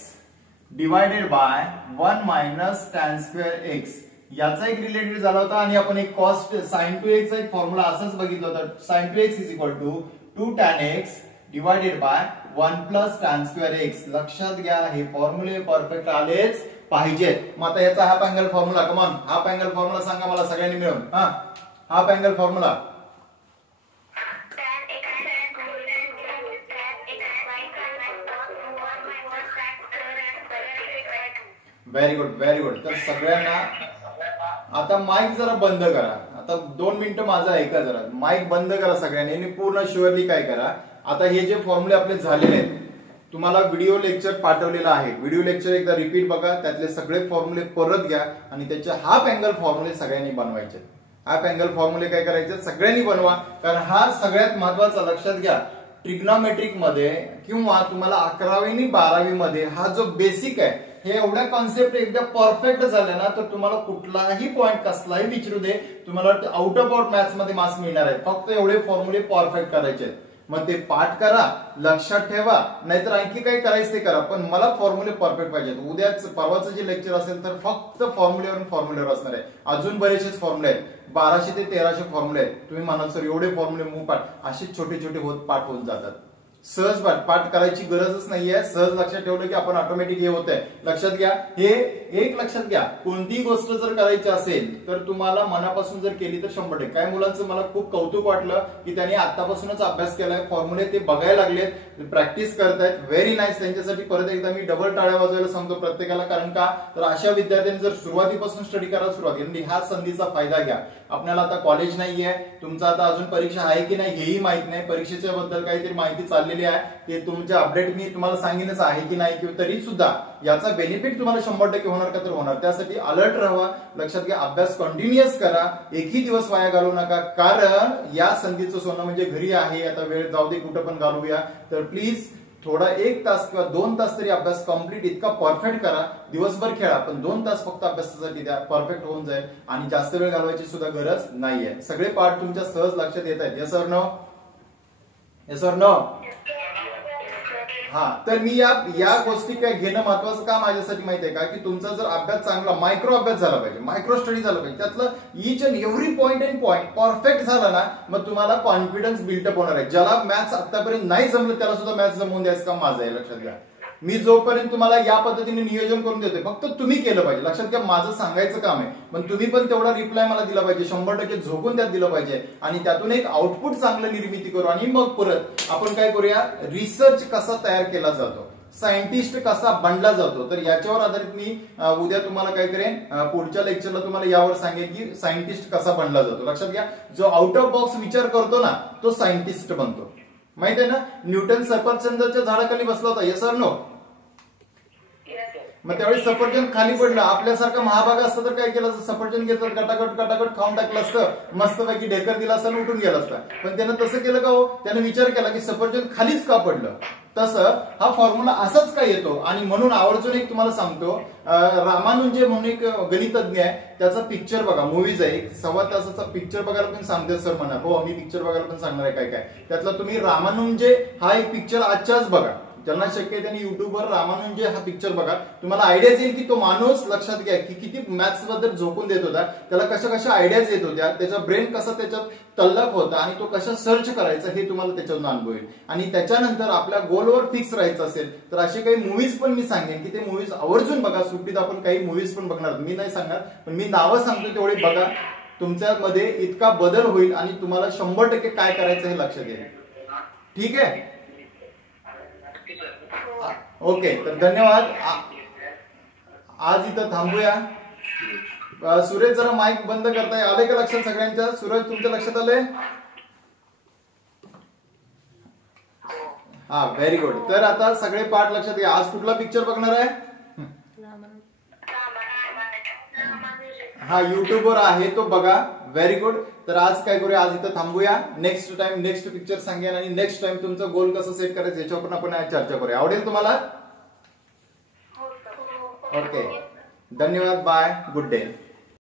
divided by 1 minus tan square x. याचा एक रिलेटेड झाला होता आणि आपण एक कॉस्ट sin 2x चा एक फॉर्म्युला असंच बघितलं होतं. sin 2x is equal to 2 tan x divided by 1 plus tan square x. लक्षात घ्या, हे फॉर्म्युले परफेक्ट आलेच पाहिजेत. मग आता याचा half angle formula, come on half angle formula सांगा मला सगळ्यांनी मिळून. हा, half angle formula. Very good, very good. तर सगळ्यांना आता माईक जरा बंद करा. आता 2 मिनिटं माझं ऐका जरा. माईक बंद करा सगळ्यांनी आणि पूर्ण शुअरली काय करा. आता हे जे फॉर्म्युले आपले झालेले आहेत, तुम्हाला व्हिडिओ लेक्चर पाठवलेला आहे. व्हिडिओ लेक्चर एकदा रिपीट बघा, त्यातले सगळे फॉर्म्युले परत घ्या आणि त्याचे हाफ अँगल फॉर्म्युले सगळ्यांनी बनवायचे. हाफ अँगल फॉर्म्युले काय करायचे? सगळ्यांनी बनवा, कारण हा सगळ्यात महत्वाचा. लक्षात घ्या, ट्रिग्नोमेट्रिक मध्ये किंवा तुम्हाला 11वी आणि 12वी मध्ये हा जो बेसिक आहे, हे एवढ्या कॉन्सेप्ट एकदा परफेक्ट झाले ना, तर तुम्हाला कुठलाही पॉइंट कसलाही विचारू दे, तुम्हाला आउट ऑफ आउट मॅथ्स मध्ये मार्क्स मिळणार आहेत. फक्त एवढे फॉर्म्युले परफेक्ट करायचे आहेत. मग ते पाठ करा, लक्षात ठेवा, नाहीतर आणखी काही करायचं ते करा, पण मला फॉर्म्युले परफेक्ट पाहिजेत. उद्याच परवाचं जे लेक्चर असेल तर फक्त फॉर्म्युलेवर असणार आहे. अजून बरेचसे फॉर्म्युले आहेत, 1200 ते 1300 फॉर्म्युले आहेत. तुम्ही म्हणाल सर एवढे फॉर्म्युले मग पाठ, असे छोटे छोटे पाठ होऊन जातात. सहज पाठ करायची गरजच नाहीये. सहज लक्षात ठेवलं की आपण ऑटोमॅटिक हे होत आहे. लक्षात घ्या, हे एक लक्षात घ्या, कोणतीही गोष्ट जर करायची असेल तर तुम्हाला मनापासून जर केली तर 100%. काय मुलांचं मला खूप कौतुक वाटलं की त्यांनी आतापासूनच अभ्यास केलाय, फॉर्म्युले ते बघायला लागलेत, प्रॅक्टिस करतायत. Very nice. त्यांच्यासाठी परत एकदा मी डबल टाळ्या वाजवायला सांगतो प्रत्येकाला. कारण का, तर अशा विद्यार्थ्यांनी जर सुरुवातीपासून स्टडी करायला सुरुवात केली, ह्या संधीचा फायदा घ्या. आपल्याला आता कॉलेज नाहीये, तुमचं आता अजून परीक्षा आहे की नाही हेही माहित नाही. परीक्षेच्या बद्दल काहीतरी माहिती चाललेली आहे, ते तुमच्या अपडेट मी तुम्हाला सांगेनच आहे की नाही, किंवा तरी सुद्धा याचा बेनिफिट तुम्हाला 100% होणार का, तर होणार. त्यासाठी अलर्ट राहा. लक्षात घ्या, अभ्यास कंटिन्युअस करा, एकही दिवस वाया घालवू नका. कारण या संधीचं सोनं म्हणजे घरी आहे, आता वेळ जाऊ दे कुठं पण घालूया. तर प्लीज थोडा 1 तास किंवा 2 तास तरी अभ्यास कम्प्लीट इतका परफेक्ट करा. दिवसभर खेळा, पण 2 तास फक्त अभ्यासासाठी द्या, परफेक्ट होऊन जाईल आणि जास्त वेळ घालवायची सुद्धा गरज नाहीये. सगळे पाठ तुमच्या सहज लक्षात येत आहेत. Yes or no? Yes or no? हा, तर मी या गोष्टी काय घेणं महत्वाचं का माझ्यासाठी माहिती आहे का, की तुमचा जर अभ्यास चांगला मायक्रो अभ्यास झाला पाहिजे, मायक्रो स्टडी झाला पाहिजे, त्यातलं each and every point perfect झाला ना, मग तुम्हाला कॉन्फिडन्स बिल्डअप होणार आहे. ज्याला मॅथ्स आतापर्यंत नाही जमलं त्याला सुद्धा मॅथ्स जमवून द्यायचं काम माझं आहे. लक्षात घ्या. मी जोपर्यंत तुम्हाला या पद्धतीने नियोजन करून देतोय फक्त तुम्ही केलं पाहिजे. लक्षात घ्या, माझं सांगायचं काम आहे, पण तुम्ही पण तेवढा रिप्लाय मला दिला पाहिजे, 100% झोकून त्यात दिलं पाहिजे आणि त्यातून एक आउटपुट चांगलं निर्मिती करू. आणि मग परत आपण काय करूया, रिसर्च कसा तयार केला जातो, सायंटिस्ट कसा बनला जातो. तर याच्यावर आधारित मी उद्या तुम्हाला काय करेन, पुढच्या लेक्चरला तुम्हाला यावर सांगेन की सायंटिस्ट कसा बनला जातो. लक्षात घ्या, जो आउट ऑफ बॉक्स विचार करतो ना तो सायंटिस्ट बनतो. माहित आहे ना, न्यूटन सफरचंदाच्या झाडाखाली बसला होता, येस ऑर नो? मग त्यावेळी सफरचंद खाली पडलं. आपल्यासारखा महाभाग असतं तर काय केलं असतं, सफरचंद घेतलं गटागट खाऊन टाकलं असतं, मस्तपैकी ढेकर दिला असता, उठून गेला असता. पण त्यानं तसं केलं का हो, त्याने विचार केला की सफरचंद खालीच का पडलं. तसं हा फॉर्म्युला असाच का येतो. आणि म्हणून आवर्जून एक तुम्हाला सांगतो, रामानुजन म्हणून एक गणितज्ञ आहे, त्याचा पिक्चर बघा, मूवीज आहे, 1.25 तासाचा पिक्चर बघायला पण सांगते सर म्हणा. हो, मी पिक्चर बघायला पण सांगणार आहे काय काय. त्यातला तुम्ही रामानुजन हा एक पिक्चर आजच्याच बघा, ज्यांना शक्य आहे त्यांनी युट्यूबवर रामानुजन हा पिक्चर बघा. तुम्हाला आयडियाज येईल की तो माणूस, लक्षात घ्या की किती मॅथ्स बद्दल झोकून देत होता, त्याला कशा कशा आयडियाज येत होत्या, त्याचा ब्रेन कसा त्याच्यात तल्लक होता आणि तो कशा सर्च करायचा हे तुम्हाला त्याच्यातून अनुभव येईल. आणि त्याच्यानंतर आपल्या गोलवर फिक्स राहायचं असेल तर असे काही मूवीज पण मी सांगेन की ते मूवीज आवर्जून बघा. सुट्टीत आपण काही मूवीज पण बघणार, मी नाही सांगणार पण मी नावं सांगतो तेवढे बघा. तुमच्यामध्ये इतका बदल होईल आणि तुम्हाला 100% काय करायचं हे लक्षात येईल. ठीक आहे, ओके. तर धन्यवाद. आज इथं थांबूया. सुरेश जरा माईक बंद करताय, आले का लक्षात सगळ्यांच्या? सूरज तुमच्या लक्षात आले? हा, व्हेरी गुड. तर आता सगळे पाठ लक्षात घ्या. आज कुठला पिक्चर बघणार आहे? हा, युट्यूबवर आहे तो बघा. Very good. तर आज काय करूया, आज इथं थांबूया. नेक्स्ट टाइम नेक्स्ट पिक्चर सांगेन आणि नेक्स्ट टाइम तुमचं गोल कसं सेट करायचं याच्यावर पण आपण चर्चा करूया. आवडेल तुम्हाला? ओके, धन्यवाद. Bye, good day.